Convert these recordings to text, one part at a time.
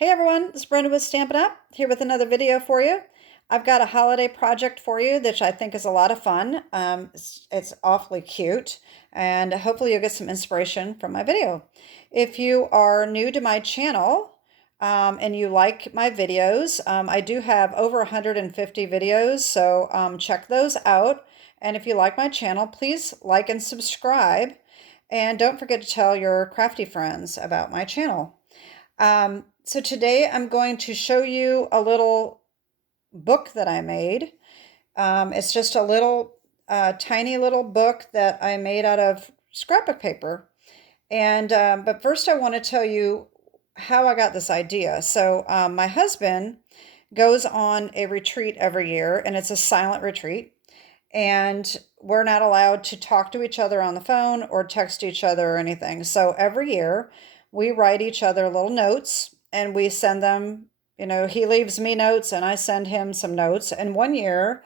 Hey everyone, it's Brenda with Stampin' Up! Here with another video for you. I've got a holiday project for you that I think is a lot of fun. It's awfully cute, and hopefully you'll get some inspiration from my video. If you are new to my channel and you like my videos, I do have over 150 videos, so check those out. And if you like my channel, please like and subscribe. And don't forget to tell your crafty friends about my channel. So today I'm going to show you a little book that I made. It's just a little tiny little book that I made out of scrapbook paper. And but first I want to tell you how I got this idea. So my husband goes on a retreat every year, and it's a silent retreat. And we're not allowed to talk to each other on the phone or text each other or anything. So every year we write each other little notes and we send them. He leaves me notes and I send him some notes. And one year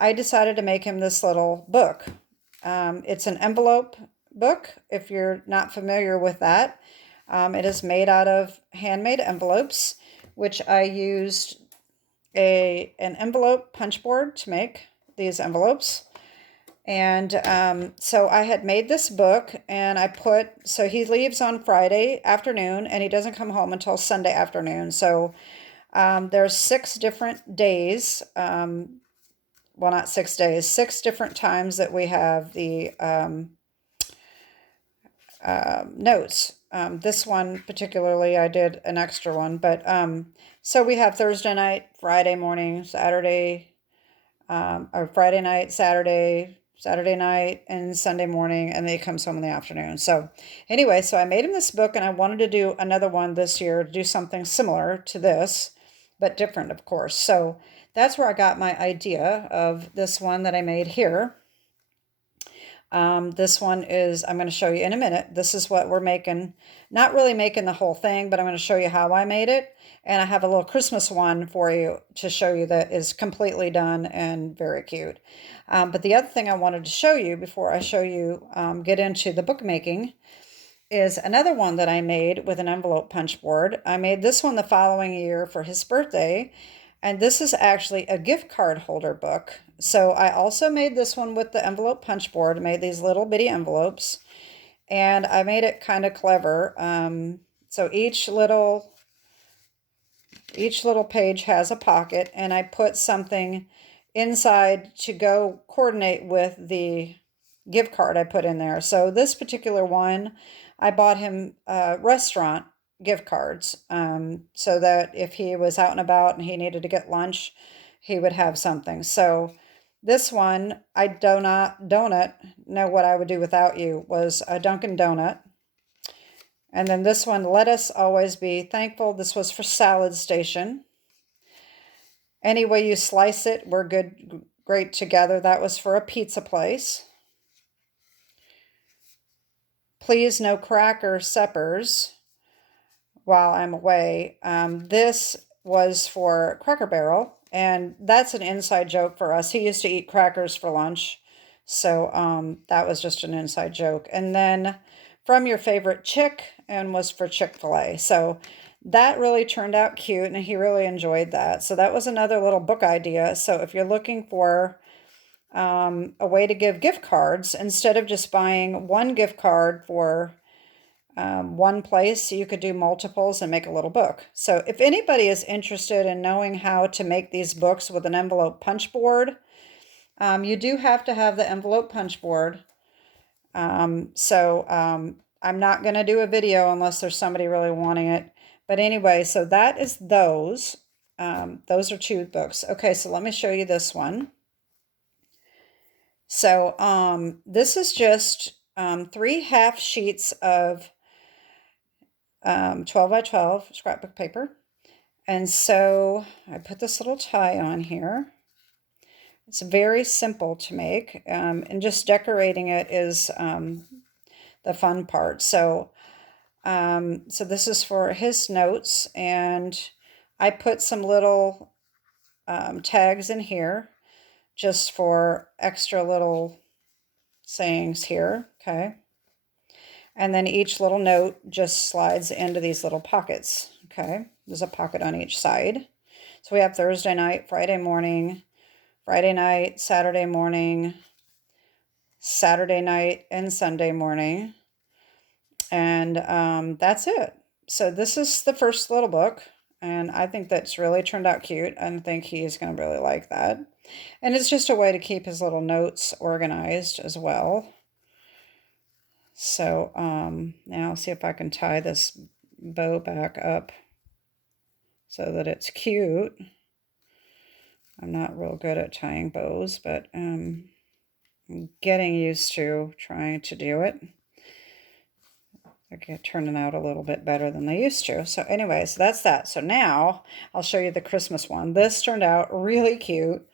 I decided to make him this little book. It's an envelope book, if you're not familiar with that. It is made out of handmade envelopes, which I used an envelope punch board to make these envelopes. And so I had made this book, and so he leaves on Friday afternoon and he doesn't come home until Sunday afternoon. So there's 6 different days, well, not 6 days, 6 different times that we have the notes. This one particularly, I did an extra one, but so we have Thursday night, Friday morning, Saturday, or Friday night, Saturday night, and Sunday morning, and then he comes home in the afternoon. So anyway, so I made him this book, and I wanted to do another one this year, to do something similar to this, but different, of course. So that's where I got my idea of this one that I made here. This one is, I'm going to show you in a minute. This is what we're making. Not really making the whole thing, but I'm going to show you how I made it. And I have a little Christmas one for you to show you that is completely done and very cute. But the other thing I wanted to show you before I show you, get into the bookmaking, is another one that I made with an envelope punch board. I made this one the following year for his birthday. And this is actually a gift card holder book. So I also made this one with the envelope punch board, made these little bitty envelopes, and I made it kind of clever. So each little page has a pocket, and I put something inside to go coordinate with the gift card I put in there. So this particular one, I bought him restaurant gift cards, so that if he was out and about and he needed to get lunch, he would have something. So this one, I do not know what I would do without you, was a Dunkin' Donut. And then this one, let us always be thankful. This was for Salad Station. Any way you slice it, we're great together. That was for a pizza place. Please no cracker suppers while I'm away. This was for Cracker Barrel, and that's an inside joke for us. He used to eat crackers for lunch, so that was just an inside joke. And then from your favorite chick, and was for Chick-fil-A. So that really turned out cute, and he really enjoyed that. So that was another little book idea. So if you're looking for a way to give gift cards, instead of just buying one gift card for one place, you could do multiples and make a little book. So if anybody is interested in knowing how to make these books with an envelope punch board, you do have to have the envelope punch board. I'm not going to do a video unless there's somebody really wanting it. But anyway, so that is those. Those are 2 books. Okay, so let me show you this one. So this is just 3 half sheets of 12 by 12 scrapbook paper. And so I put this little tie on here. It's very simple to make, and just decorating it is the fun part. So this is for his notes, and I put some little tags in here just for extra little sayings here, okay? And then each little note just slides into these little pockets, Okay, there's a pocket on each side. So we have Thursday night, Friday morning, Friday night, Saturday morning, Saturday night, and Sunday morning. And that's it. So this is the first little book, and I think that's really turned out cute. I think he's going to really like that. And it's just a way to keep his little notes organized as well. So now I'll see if I can tie this bow back up so that it's cute. I'm not real good at tying bows, but I'm getting used to trying to do it. They're turning out a little bit better than they used to. So anyways, that's that. So now I'll show you the Christmas one. This turned out really cute.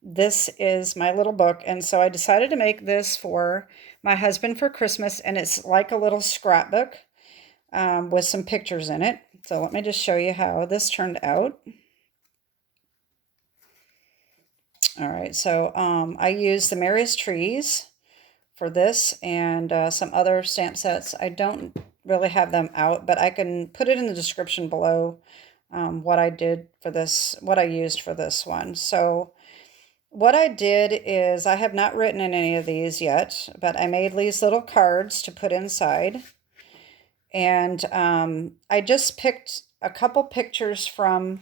This is my little book, and so I decided to make this for my husband for Christmas, and it's like a little scrapbook with some pictures in it. So let me just show you how this turned out. All right, so I used the Merriest Trees for this and some other stamp sets. I don't really have them out, but I can put it in the description below what I did for this, what I used for this one. So what I did is, I have not written in any of these yet, but I made these little cards to put inside. And I just picked a couple pictures from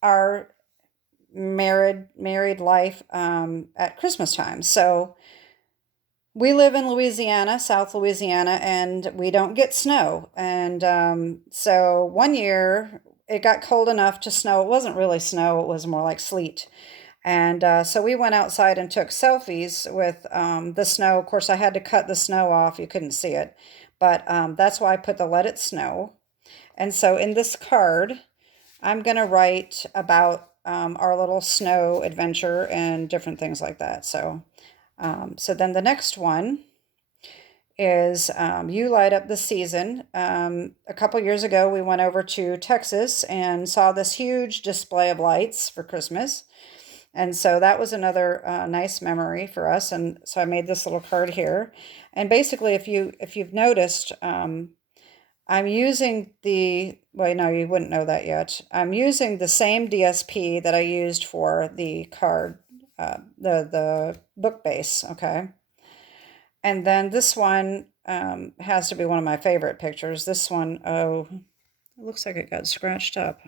our married life at Christmas time. So we live in Louisiana, South Louisiana, and we don't get snow. And so one year it got cold enough to snow. It wasn't really snow, it was more like sleet. And so we went outside and took selfies with the snow. Of course, I had to cut the snow off. You couldn't see it. But that's why I put the Let It Snow. And so in this card, I'm going to write about our little snow adventure and different things like that. So, so then the next one is You Light Up the Season. A couple years ago, we went over to Texas and saw this huge display of lights for Christmas. And so that was another nice memory for us. And so I made this little card here. And basically, if you've noticed, I'm using the, well, no, you wouldn't know that yet. I'm using the same DSP that I used for the card, the book base, okay? And then this one has to be one of my favorite pictures. This one, oh, it looks like it got scratched up.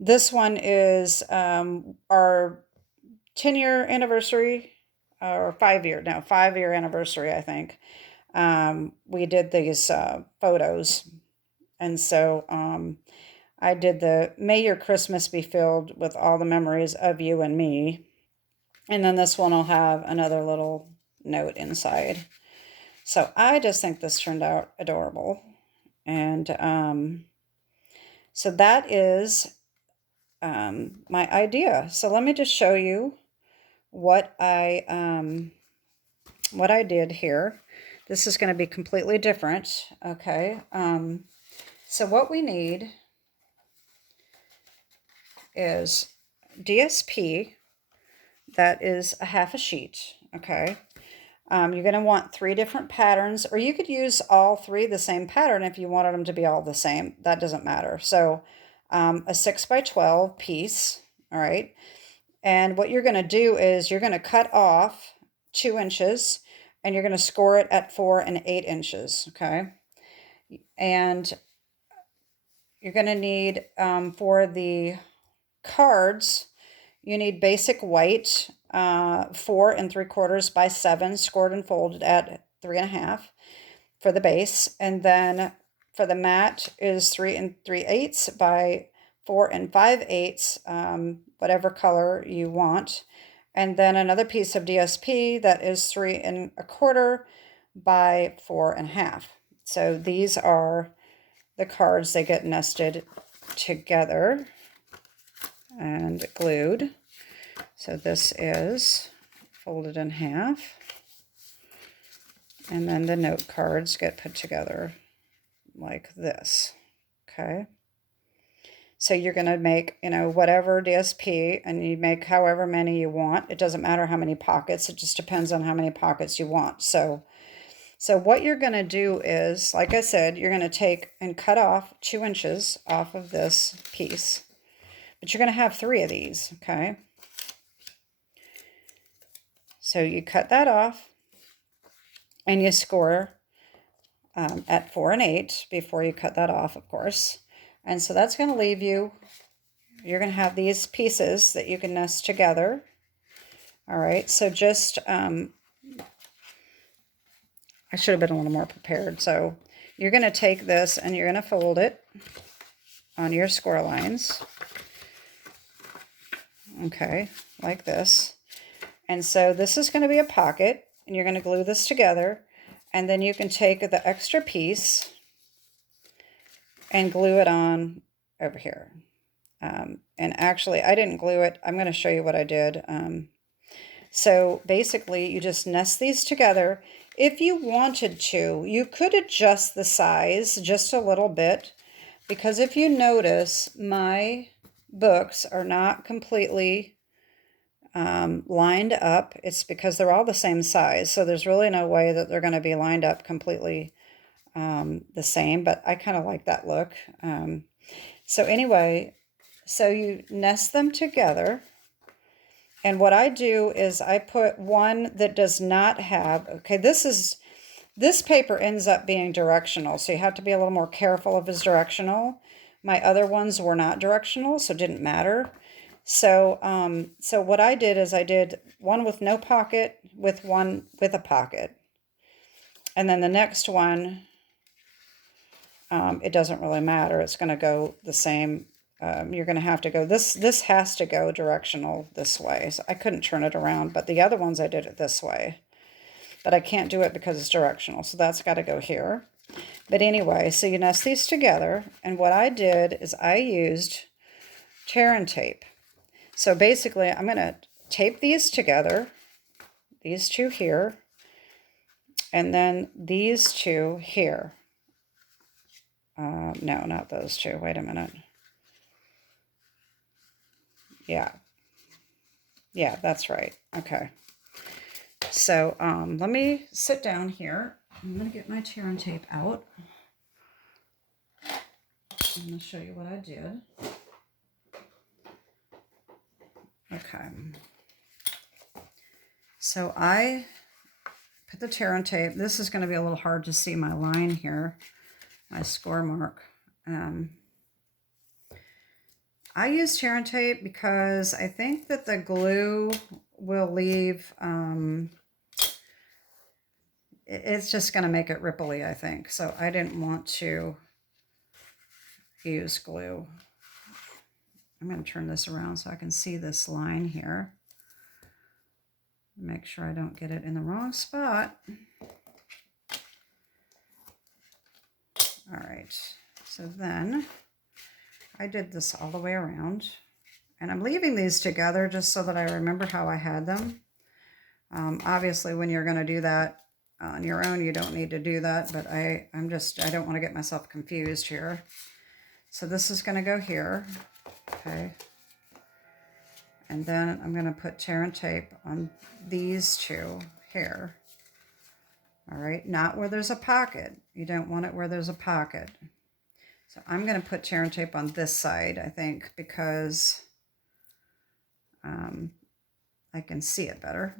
This one is our 10-year anniversary, or 5-year anniversary, I think. We did these photos. And so I did the May Your Christmas Be Filled with All the Memories of You and Me. And then this one will have another little note inside. So I just think this turned out adorable. And so that is my idea. So let me just show you what I did here. This is going to be completely different. Okay. So what we need is DSP. That is a half a sheet. Okay. You're going to want 3 different patterns, or you could use all 3 the same pattern if you wanted them to be all the same. That doesn't matter. So a 6 by 12 piece. All right. And what you're going to do is you're going to cut off 2 inches and you're going to score it at 4 and 8 inches. Okay. And you're going to need, for the cards, you need basic white, 4 3/4 by 7, scored and folded at 3.5 for the base. And then for the mat is 3 3/8 by 4 5/8, whatever color you want. And then another piece of DSP that is 3 1/4 by 4.5. So these are the cards. They get nested together and glued. So this is folded in half. And then the note cards get put together like this. Okay. So you're going to make, whatever DSP, and you make however many you want. It doesn't matter how many pockets. It just depends on how many pockets you want. So So what you're going to do is, like I said, you're going to take and cut off 2 inches off of this piece. But you're going to have 3 of these, okay? So you cut that off and you score at 4 1/8 before you cut that off, of course. And so that's going to leave you, you're going to have these pieces that you can nest together. All right, so just, I should have been a little more prepared. So you're going to take this and you're going to fold it on your score lines. Okay, like this. And so this is going to be a pocket, and you're going to glue this together, and then you can take the extra piece and glue it on over here. And actually, I didn't glue it. I'm going to show you what I did. So basically, you just nest these together. If you wanted to, you could adjust the size just a little bit, because if you notice, my books are not completely lined up. It's because they're all the same size, so there's really no way that they're going to be lined up completely the same, but I kind of like that look. So anyway, so you nest them together, and what I do is I put one that does not have, okay, this paper ends up being directional, so you have to be a little more careful if it's directional. My other ones were not directional, so it didn't matter. So, so what I did is I did one with no pocket, with one with a pocket. And then the next one, it doesn't really matter. It's going to go the same. You're going to have to go, this has to go directional this way. So I couldn't turn it around, but the other ones I did it this way. But I can't do it because it's directional. So that's got to go here. But anyway, so you nest these together. And what I did is I used tear and tape. So basically, I'm going to tape these together, these two here, and then these two here. No, not those two. Wait a minute. Yeah. Yeah, that's right. Okay. So let me sit down here. I'm going to get my tear and tape out. I'm going to show you what I did. Okay. So I put the tear and tape. This is going to be a little hard to see my line here, my score mark. I use tear and tape because I think that the glue will leave, it's just going to make it ripply, I think. So I didn't want to use glue. I'm going to turn this around so I can see this line here. Make sure I don't get it in the wrong spot. All right, so then I did this all the way around, and I'm leaving these together just so that I remember how I had them. Obviously, when you're going to do that on your own, you don't need to do that, but I don't want to get myself confused here. So this is going to go here, okay? And then I'm going to put tear and tape on these two here. All right, not where there's a pocket. You don't want it where there's a pocket. So I'm going to put tear and tape on this side, I think, because I can see it better.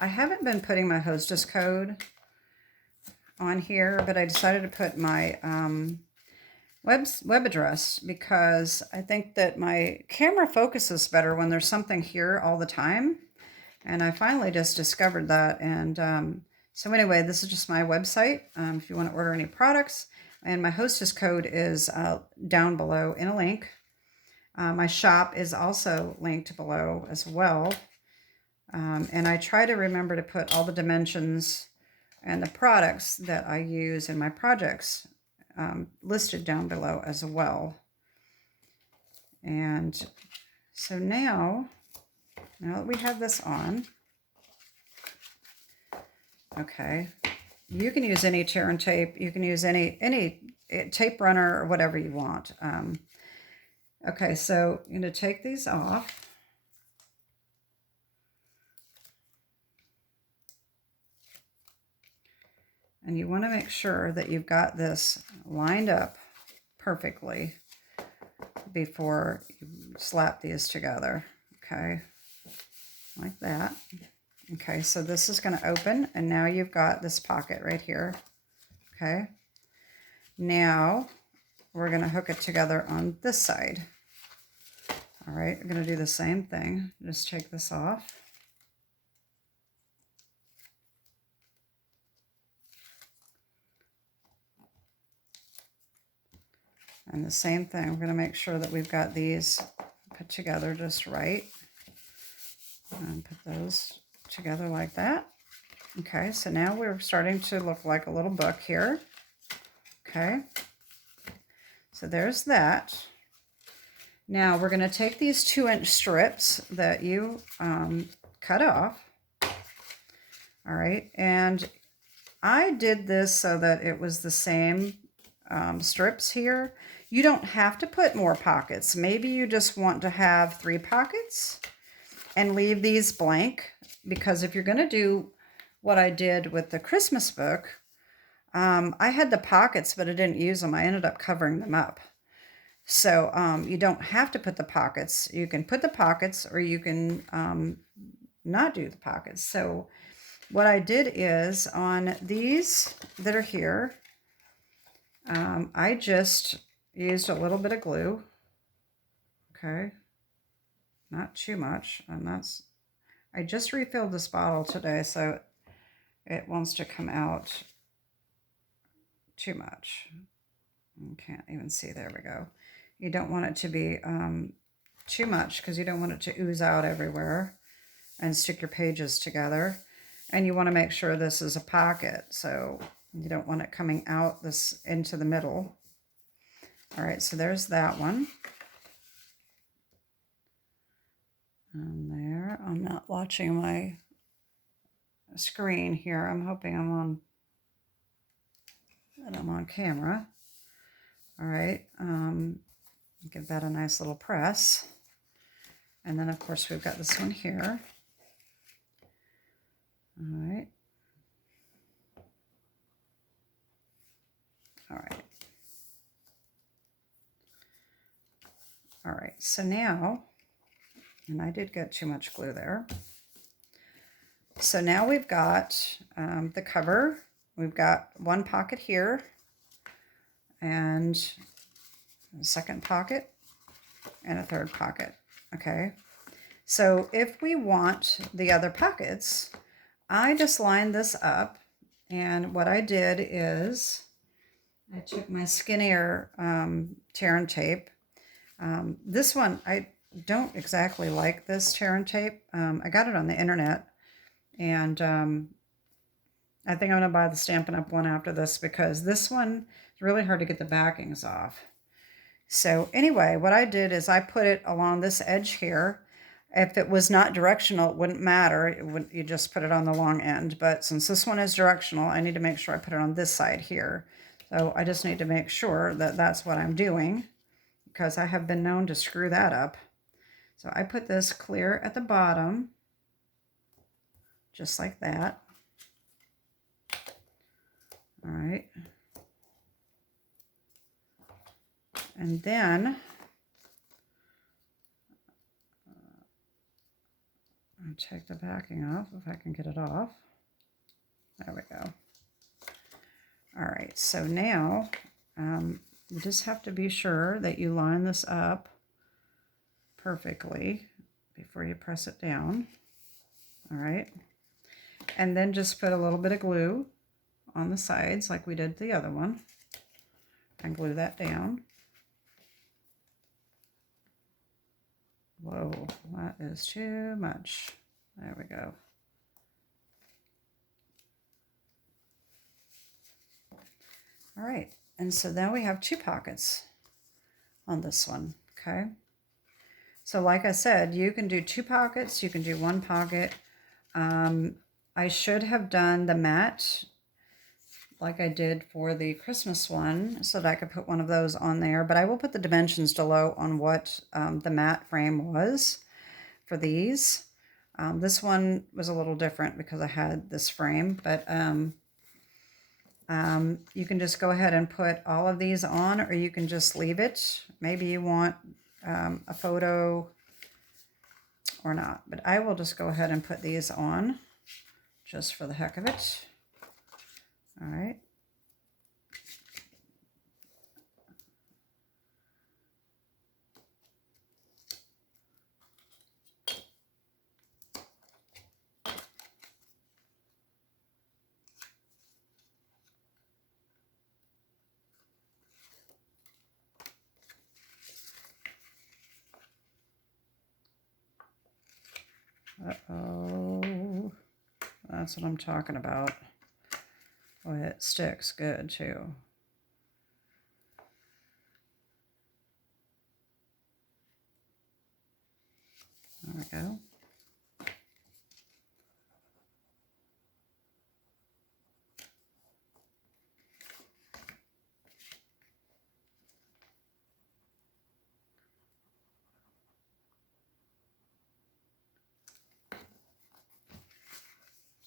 I haven't been putting my Hostess code on here, but I decided to put my web address because I think that my camera focuses better when there's something here all the time. And I finally just discovered that. And so anyway, this is just my website if you want to order any products. And my Hostess code is down below in a link. My shop is also linked below as well. And I try to remember to put all the dimensions and the products that I use in my projects listed down below as well. And so now that we have this on, okay, you can use any tear and tape. You can use any tape runner or whatever you want. Okay, so I'm going to take these off. And you want to make sure that you've got this lined up perfectly before you slap these together. Okay, like that. Okay, so this is going to open, and now you've got this pocket right here. Okay, now we're going to hook it together on this side. All right, we're going to do the same thing. Just take this off. And the same thing, we're going to make sure that we've got these put together just right. And put those together like that. Okay, so now we're starting to look like a little book here. Okay, so there's that. Now we're going to take these 2-inch strips that you cut off. All right, and I did this so that it was the same strips here. You don't have to put more pockets. Maybe you just want to have 3 pockets and leave these blank, because if you're going to do what I did with the Christmas book, I had the pockets, but I didn't use them. I ended up covering them up. So you don't have to put the pockets. You can put the pockets, or you can not do the pockets. So what I did is, on these that are here, I just used a little bit of glue. Okay, not too much. And I just refilled this bottle today, so it wants to come out too much. You can't even see. There we go. You don't want it to be too much, because you don't want it to ooze out everywhere and stick your pages together. And you want to make sure this is a pocket, so you don't want it coming out this into the middle. All right, so there's that one. And there, I'm not watching my screen here. I'm hoping I'm on camera. All right, give that a nice little press. And then of course we've got this one here. All right. All right. All right, so now, and I did get too much glue there. So now we've got the cover. We've got 1 pocket here, and a 2nd pocket, and a 3rd pocket. Okay, so if we want the other pockets, I just lined this up, and what I did is I took my skinnier tear and tape. This one, I don't exactly like this tear and tape. I got it on the internet, and I think I'm going to buy the Stampin' Up! One after this, because this one is really hard to get the backings off. So anyway, what I did is I put it along this edge here. If it was not directional, it wouldn't matter. You just put it on the long end. But since this one is directional, I need to make sure I put it on this side here. So I just need to make sure that that's what I'm doing, because I have been known to screw that up. So I put this clear at the bottom, just like that. All right. And then I'll take the backing off if I can get it off. There we go. All right, so now you just have to be sure that you line this up perfectly before you press it down. All right, and then just put a little bit of glue on the sides like we did the other one, and glue that down. Whoa, that is too much. There we go. All right, and so now we have 2 pockets on this one, okay? So like I said, you can do 2 pockets, you can do 1 pocket. I should have done the matte like I did for the Christmas one, so that I could put one of those on there. But I will put the dimensions below on what the matte frame was for these. This one was a little different because I had this frame, but you can just go ahead and put all of these on, or you can just leave it. Maybe you want a photo or not, but I will just go ahead and put these on just for the heck of it. All right. Uh-oh. That's what I'm talking about. Boy, it sticks good too. There we go.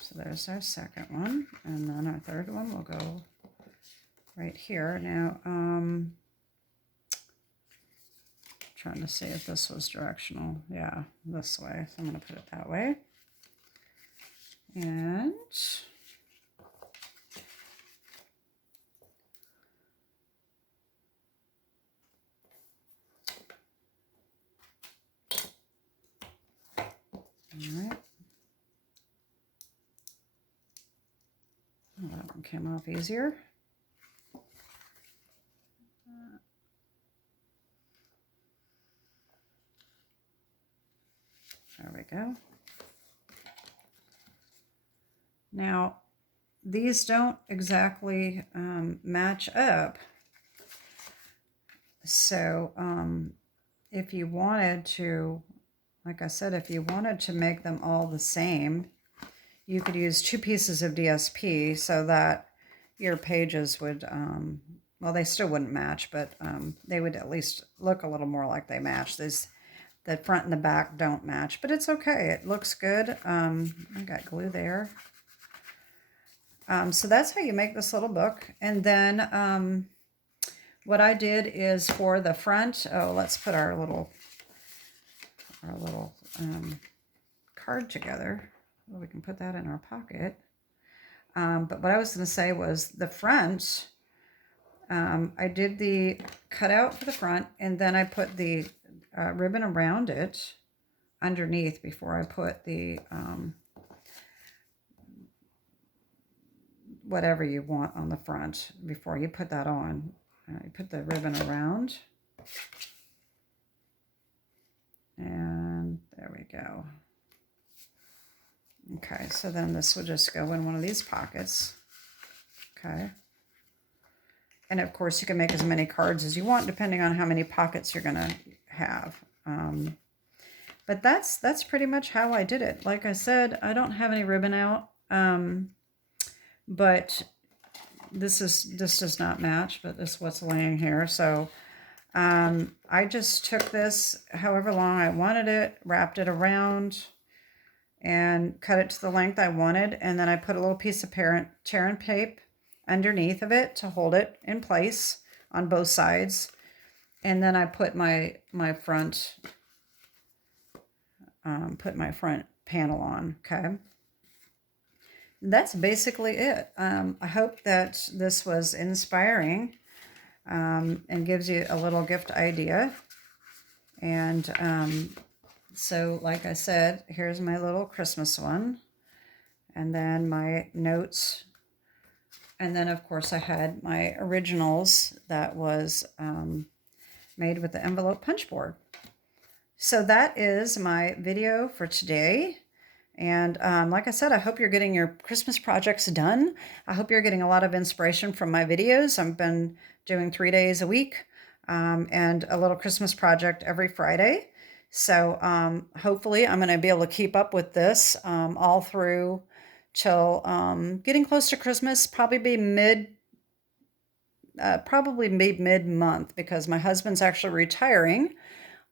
So there's our second one, and then our third one will go right here. Now, trying to see if this was directional. Yeah, this way. So I'm going to put it that way. And all right. Oh, that one came off easier. There we go. Now, these don't exactly match up. So if you wanted to, like I said, if you wanted to make them all the same, you could use 2 pieces of DSP so that your pages would, well, they still wouldn't match, but they would at least look a little more like they match. The front and the back don't match, but it's okay. It looks good. I got glue there. So that's how you make this little book. And then what I did is for the front, oh, let's put our little card together. Well, we can put that in our pocket. But what I was going to say was the front, I did the cutout for the front, and then I put the ribbon around it underneath before I put the whatever you want on the front. Before you put that on, you put the ribbon around. And there we go. Okay, so then this will just go in one of these pockets. Okay. And of course you can make as many cards as you want depending on how many pockets you're gonna have. But that's pretty much how I did it. Like I said, I don't have any ribbon out, but this does not match, but this is what's laying here. So I just took this however long I wanted it, wrapped it around, and cut it to the length I wanted, and then I put a little piece of tear tape underneath of it to hold it in place on both sides, and then I put my front panel on. Okay, that's basically it. I hope that this was inspiring and gives you a little gift idea. And so like I said, here's my little Christmas one, and then my notes, and then of course I had my originals that was made with the envelope punch board. So that is my video for today. And like I said, I hope you're getting your Christmas projects done. I hope you're getting a lot of inspiration from my videos. I've been doing 3 days a week and a little Christmas project every Friday. So hopefully I'm going to be able to keep up with this all through till getting close to Christmas, probably mid-month, because my husband's actually retiring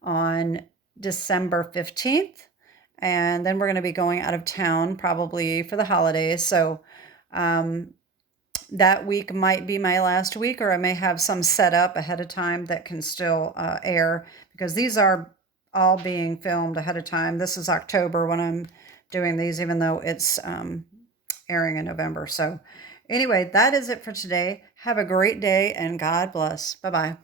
on December 15th. And then we're going to be going out of town probably for the holidays. So that week might be my last week, or I may have some set up ahead of time that can still air, because these are all being filmed ahead of time. This is October when I'm doing these, even though it's airing in November. So anyway, that is it for today. Have a great day and God bless. Bye-bye.